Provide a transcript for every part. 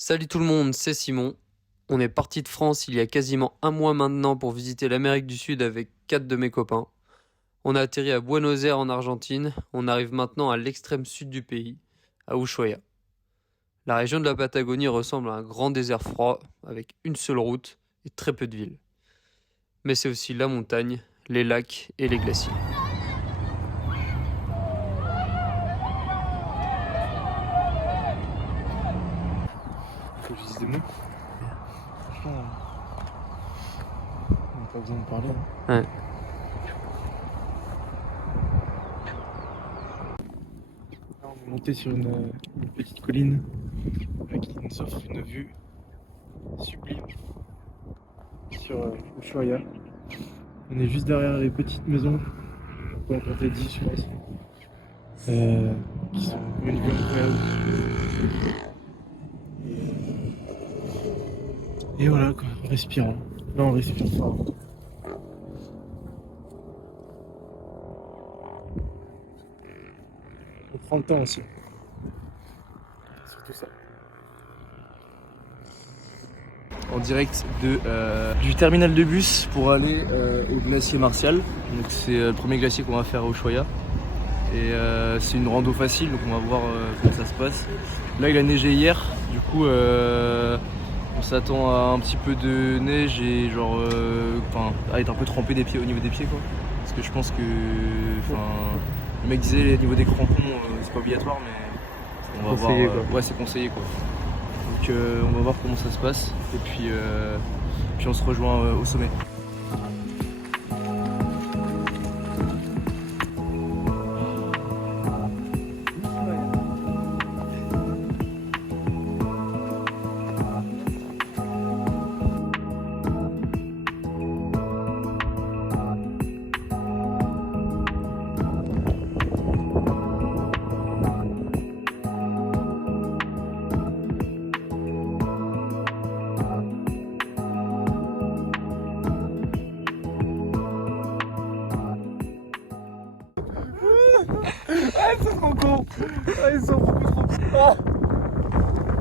Salut tout le monde, c'est Simon. On est parti de France il y a quasiment un mois maintenant pour visiter l'Amérique du Sud avec 4 de mes copains. On a atterri à Buenos Aires en Argentine. On arrive maintenant à l'extrême sud du pays, à Ushuaia. La région de la Patagonie ressemble à un grand désert froid avec une seule route et très peu de villes. Mais c'est aussi la montagne, les lacs et les glaciers. Faut que je dise des mots. Franchement, on n'a pas besoin de parler. Ouais. Là, on est monté sur une petite colline qui nous offre une vue sublime sur Ushuaia. On est juste derrière les petites maisons, on peut en compter 10 je pense, qui sont une vue incroyable. Et voilà quoi, respirant. Là on respire fort. On prend le temps aussi. Surtout ça. En direct du terminal de bus pour aller au glacier Martial. Donc c'est le premier glacier qu'on va faire à Ushuaia. Et c'est une rando facile, donc on va voir comment ça se passe. Là il a neigé hier, du coup on s'attend à un petit peu de neige et genre à être un peu trempé des pieds, au niveau des pieds quoi. Parce que je pense que le mec disait au niveau des crampons c'est pas obligatoire mais on va voir. Ouais c'est conseillé quoi. Donc on va voir comment ça se passe et puis on se rejoint au sommet. Ah, ils sont trop cons! Ah, ils sont beaucoup trop cons! Ah.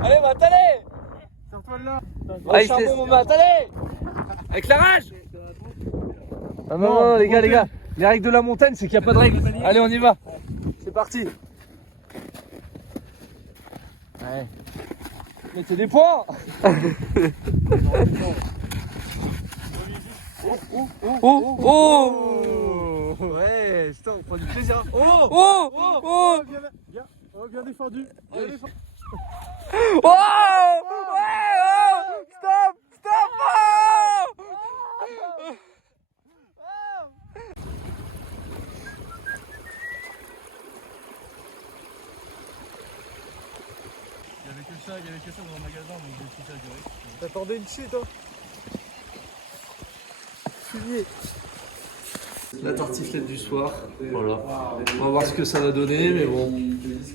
Allez, Matalé! Sors-toi de là! Ah, Charbon, mon Matalé! Éclairage! Ah non, les gars, les règles de la montagne, c'est qu'il n'y a pas de règles. Allez, on y va! C'est parti! Ouais. Mettez des points! Oh! Ouais, putain, on prend du plaisir! Oh! Bien défendu! Bien défendu! Oh! Ouais! Oh! Stop! Stop! Oh! Il y avait que ça dans le magasin, donc j'ai tout ça direct. T'attendais une chute, hein? Fumier! La tartiflette du soir, voilà. On va voir ce que ça va donner, mais bon.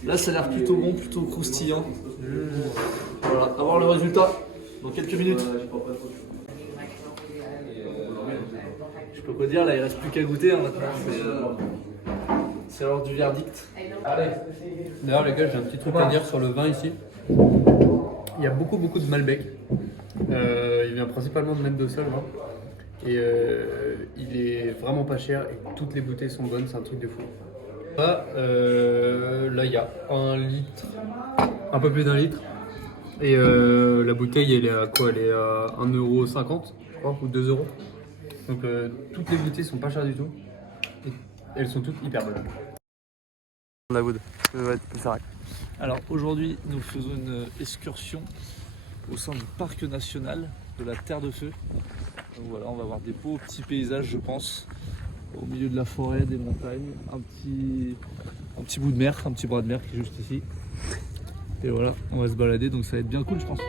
Là, ça a l'air plutôt bon, plutôt croustillant. Voilà, à voir le résultat dans quelques minutes. Je peux pas dire, là, il reste plus qu'à goûter hein, maintenant. C'est l'heure du verdict. D'ailleurs les gars, j'ai un petit truc à dire sur le vin ici. Il y a beaucoup de Malbec. Il vient principalement de Mendoza le vin. Et il est vraiment pas cher et toutes les bouteilles sont bonnes, c'est un truc de fou. Là, il y a 1 litre, un peu plus d'1 litre. Et la bouteille elle est à quoi? Elle est à 1,50 € je crois, ou 2 €. Donc toutes les bouteilles sont pas chères du tout. Et elles sont toutes hyper bonnes. La Wood, alors aujourd'hui, nous faisons une excursion au sein du parc national de la Terre de Feu. Donc voilà, on va voir des beaux petits paysages, je pense, au milieu de la forêt, des montagnes, un petit bout de mer, un petit bras de mer qui est juste ici. Et voilà, on va se balader, donc ça va être bien cool, je pense.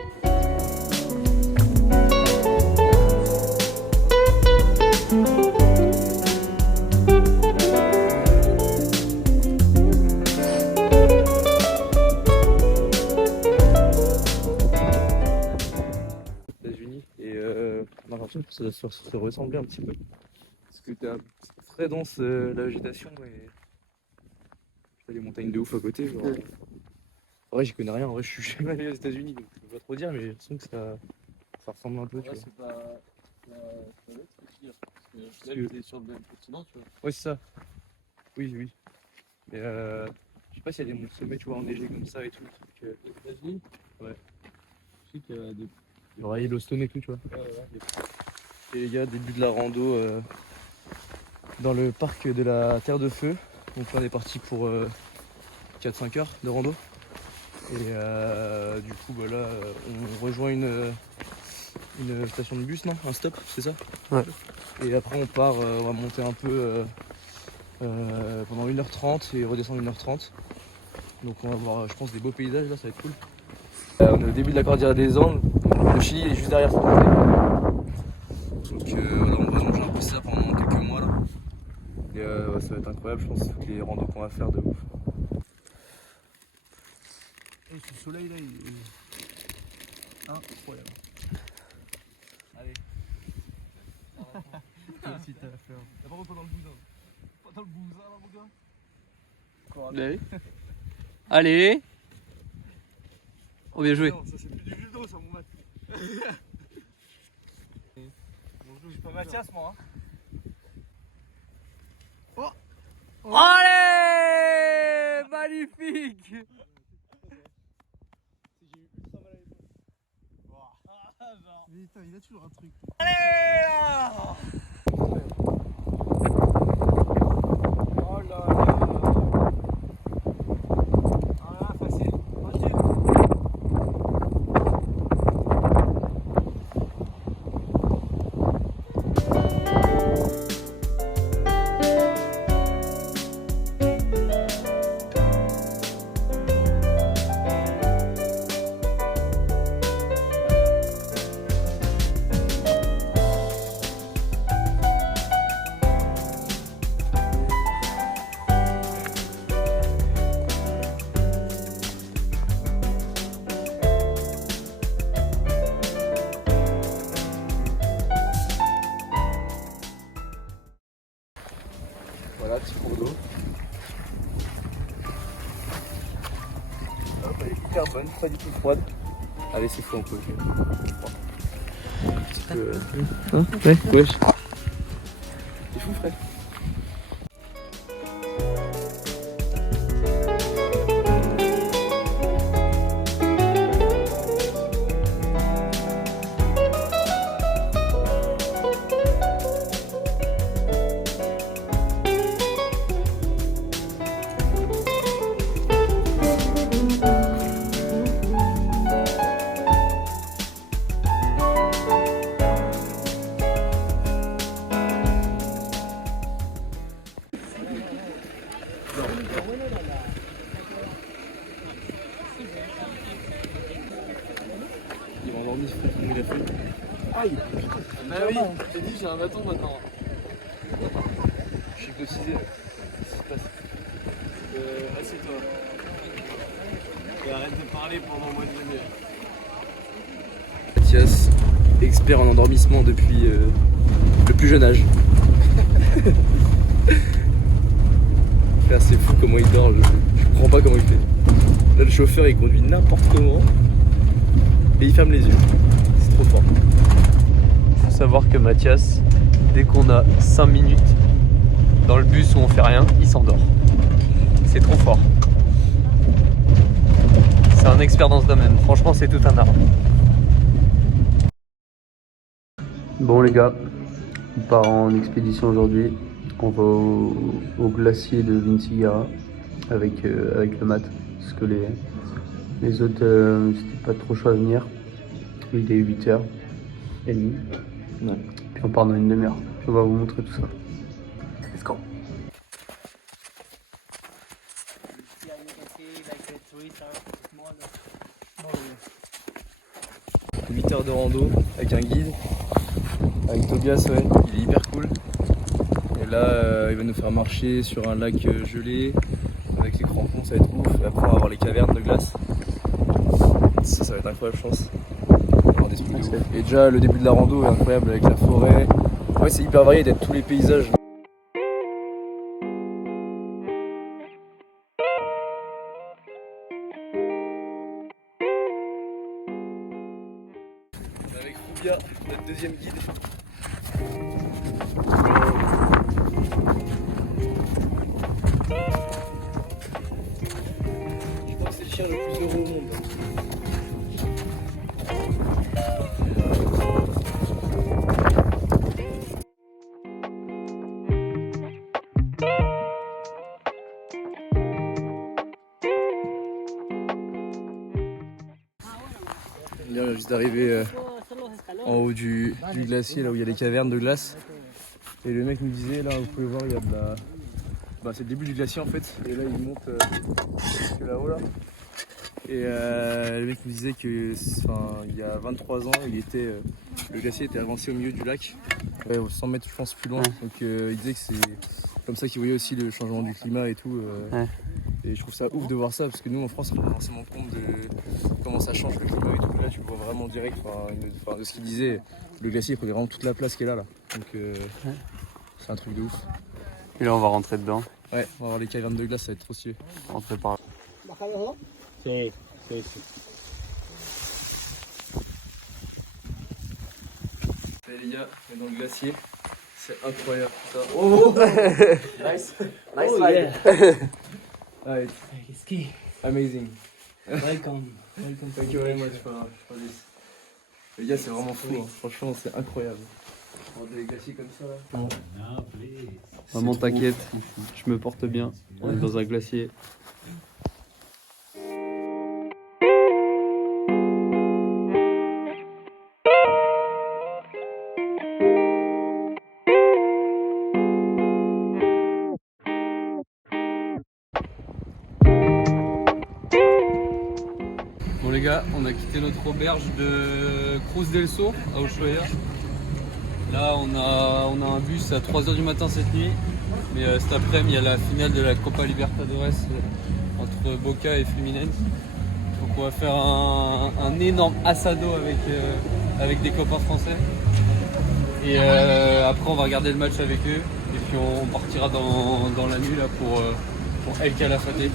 On a l'impression que ça doit se ressembler un petit peu. Parce que t'as très dense la végétation et t'as des montagnes de ouf à côté. Genre. En vrai, j'y connais rien. En vrai, je suis jamais allé aux États-Unis, donc je peux pas trop dire, mais j'ai l'impression que ça ressemble un peu. Tu vois. C'est pas bête ce que tu dis. Parce que là, t'es sur le même continent, tu vois. Ouais, c'est ça. Oui, oui. Mais je sais pas s'il y a des sommets, tu vois, enneigés comme ça et tout. Aux États-Unis. Ouais. Je sais qu'il y a des. Il y aura Yellowstone et tout, tu vois. Et les gars, début de la rando dans le parc de la Terre de Feu. Donc là, on est parti pour 4-5 heures de rando. Et du coup, bah là, on rejoint une station de bus, non? Un stop, c'est ça? Ouais. Et après, on part, on va monter un peu pendant 1h30 et redescendre 1h30. Donc on va voir, je pense, des beaux paysages là, ça va être cool. On est au début de la Cordillère des Andes. Le Chili est juste derrière cette montée. Donc voilà, on va manger un peu ça pendant quelques mois là. Et ouais, ça va être incroyable, je pense, toutes les randos qu'on va faire de ouf. Et ce soleil là, il est incroyable. Allez. Si t'as fait un. Par contre, pas dans le bousin. Pas dans le bousin là, mon gars. Encore un. Allez. Allez. Oh, bien joué. Non, ça c'est plus du judo, ça, mon mat. Bonjour, je suis pas Mathias, moi. Hein. Oh. Allez, magnifique. Putain, il a toujours un truc. Oh là là. Ah là, facile. Voilà, petit cours d'eau. Hop, elle est hyper bonne, pas du tout froide. Allez, c'est fou un peu. Un petit peu. Hein? Ouais, wesh. C'est fou, frère. Il m'a endormi, ce truc, il a fait. Aïe! Bah oui, j'ai dit, j'ai un bâton maintenant. Je suis hypnotisé. Qu'est-ce qui se passe? Assieds-toi. Et arrête de parler pendant moins de lumière. Mathias, expert en endormissement depuis le plus jeune âge. Frère, c'est fou comment il dort, je comprends pas comment il fait. Là, le chauffeur il conduit n'importe comment et il ferme les yeux. C'est trop fort. Faut savoir que Mathias, dès qu'on a 5 minutes dans le bus où on fait rien, il s'endort. C'est trop fort. C'est un expert dans ce domaine. Franchement, c'est tout un art. Bon les gars, on part en expédition aujourd'hui. On va au glacier de Vinciguerra avec le mat. Parce que les autres, c'était pas trop chaud à venir. Il est 8h30. Ouais. Puis on part dans une demi-heure. On va vous montrer tout ça. Let's go. 8 heures de rando avec un guide, avec Tobias, ouais, il est hyper cool. Et là, il va nous faire marcher sur un lac gelé, avec les crampons, ça va être ouf. Et après, on va avoir les cavernes de glace. Ça va être incroyable, je pense. On va avoir des trucs de ouf. Et déjà, le début de la rando est incroyable avec la forêt. Ouais, c'est hyper varié d'être tous les paysages. Avec Rubia, notre deuxième guide. Je crois que c'est le chien le plus heureux au monde. Là, on vient juste d'arriver en haut du glacier, là où il y a les cavernes de glace. Et le mec nous disait, là vous pouvez voir, il y a de la... Bah, c'est le début du glacier en fait. Et là il monte jusque là-haut là. Et le mec nous disait que il y a 23 ans, le glacier était avancé au milieu du lac. Ouais, 100 mètres je pense plus loin. Donc il disait que c'est comme ça qu'il voyait aussi le changement du climat et tout. Et je trouve ça ouf de voir ça parce que nous en France on se rend forcément compte de comment ça change le climat et tout. Là tu le vois vraiment direct, de ce qu'il disait, le glacier il prenait vraiment toute la place qui est là. Donc c'est un truc de ouf. Et là on va rentrer dedans. Ouais, on va voir les cavernes de glace, ça va être trop stylé. Rentrer par là. Sí, sí, sí. Allez les gars, on est dans le glacier. C'est incroyable ça. Oh Nice Oh, ride. Ah, it's Ski. amazing. Welcome. Welcome. Thank you very much for this. Les gars, c'est vraiment fou, hein. Franchement, c'est incroyable. On a des glaciers comme ça là. Maman, t'inquiète, je me porte bien. On est dans un glacier. Bon les gars, on a quitté notre auberge de Cruz del Sur à Ushuaia. Là on a un bus à 3h du matin cette nuit. Mais cet après-midi il y a la finale de la Copa Libertadores entre Boca et Fluminense. Donc on va faire un énorme asado avec des copains français. Et après on va regarder le match avec eux. Et puis on partira dans la nuit là pour El Calafate. Donc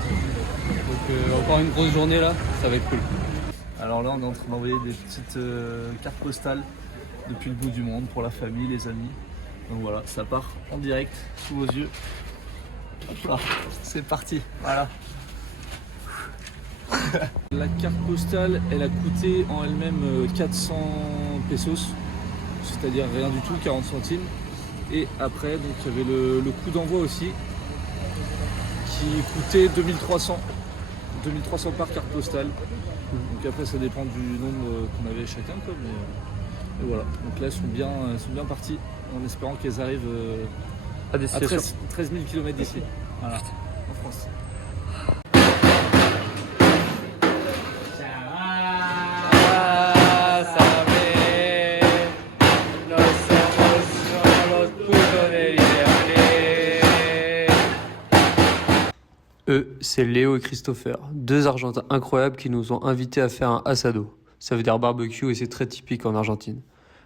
encore une grosse journée là, ça va être cool. Alors là, on est en train d'envoyer des petites cartes postales depuis le bout du monde pour la famille, les amis. Donc voilà, ça part en direct sous vos yeux. Hop là, c'est parti. Voilà. La carte postale, elle a coûté en elle-même 400 pesos, c'est-à-dire rien du tout, 40 centimes. Et après, donc il y avait le coût d'envoi aussi, qui coûtait 2300 par carte postale. Donc après ça dépend du nombre qu'on avait chacun quoi, mais voilà. Donc là elles sont bien parties en espérant qu'elles arrivent à 13 000 km d'ici. Voilà, en France. Eux, c'est Léo et Christopher, deux Argentins incroyables qui nous ont invités à faire un asado. Ça veut dire barbecue et c'est très typique en Argentine.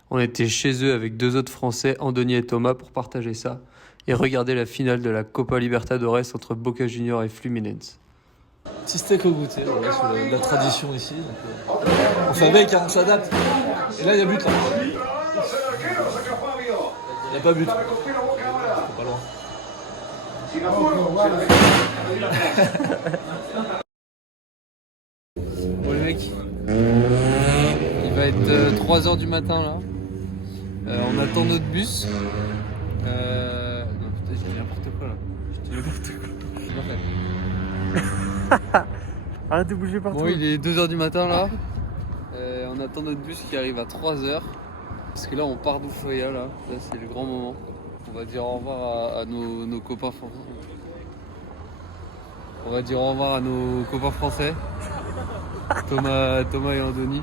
On était chez eux avec deux autres Français, Andoni et Thomas, pour partager ça et regarder la finale de la Copa Libertadores entre Boca Juniors et Fluminense. Petit steak au goûter, voilà, c'est la tradition ici. Donc, on fait avec, hein, on s'adapte. Et là il y a but là. Il n'y a pas but. C'est pas loin. Bon les mecs, il va être 3h du matin là. On attend notre bus. Non putain, je dis n'importe quoi là. Je dis n'importe quoi. Arrête de bouger partout. Bon, il est 2h du matin là. On attend notre bus qui arrive à 3h. Parce que là on part d'Ushuaia là. Là c'est le grand moment. On va dire au revoir à nos copains français. On va dire au revoir à nos copains français. Thomas et Andoni.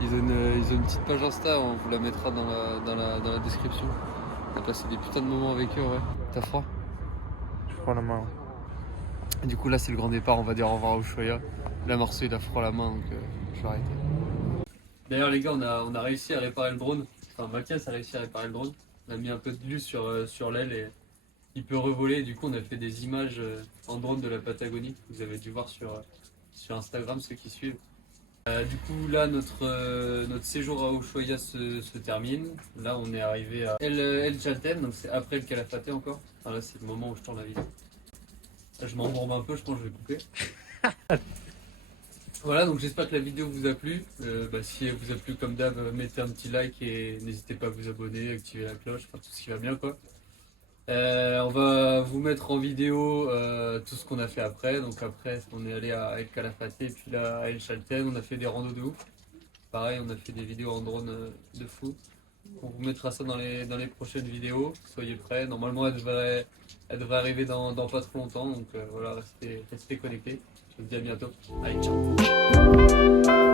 Ils ont une petite page Insta, on vous la mettra dans la description. On a passé des putains de moments avec eux, ouais. T'as froid? Je prends la main. Du coup là c'est le grand départ, on va dire au revoir à Ushuaia. Là Marceau il a froid à la main donc je vais arrêter. D'ailleurs les gars on a réussi à réparer le drone. Enfin Mathias a réussi à réparer le drone. On a mis un peu de glu sur l'aile et il peut revoler. Du coup on a fait des images en drone de la Patagonie. Vous avez dû voir sur Instagram ceux qui suivent. Du coup là notre séjour à Ushuaia se termine. Là on est arrivé à El Chalten, donc c'est après le Calafate encore. Enfin, là c'est le moment où je tourne la vidéo. Là, je m'embourbe un peu, je pense que je vais couper. Voilà, donc j'espère que la vidéo vous a plu. Si elle vous a plu comme d'hab, mettez un petit like et n'hésitez pas à vous abonner, activer la cloche, enfin tout ce qui va bien quoi. On va vous mettre en vidéo tout ce qu'on a fait après. Donc après on est allé à El Calafate et puis là à El Chalten, on a fait des randos de ouf. Pareil, on a fait des vidéos en drone de fou. On vous mettra ça dans les prochaines vidéos. Soyez prêts. Normalement elle devrait arriver dans pas trop longtemps. Donc voilà, restez connectés. Je vous dis à bientôt. Allez, ciao.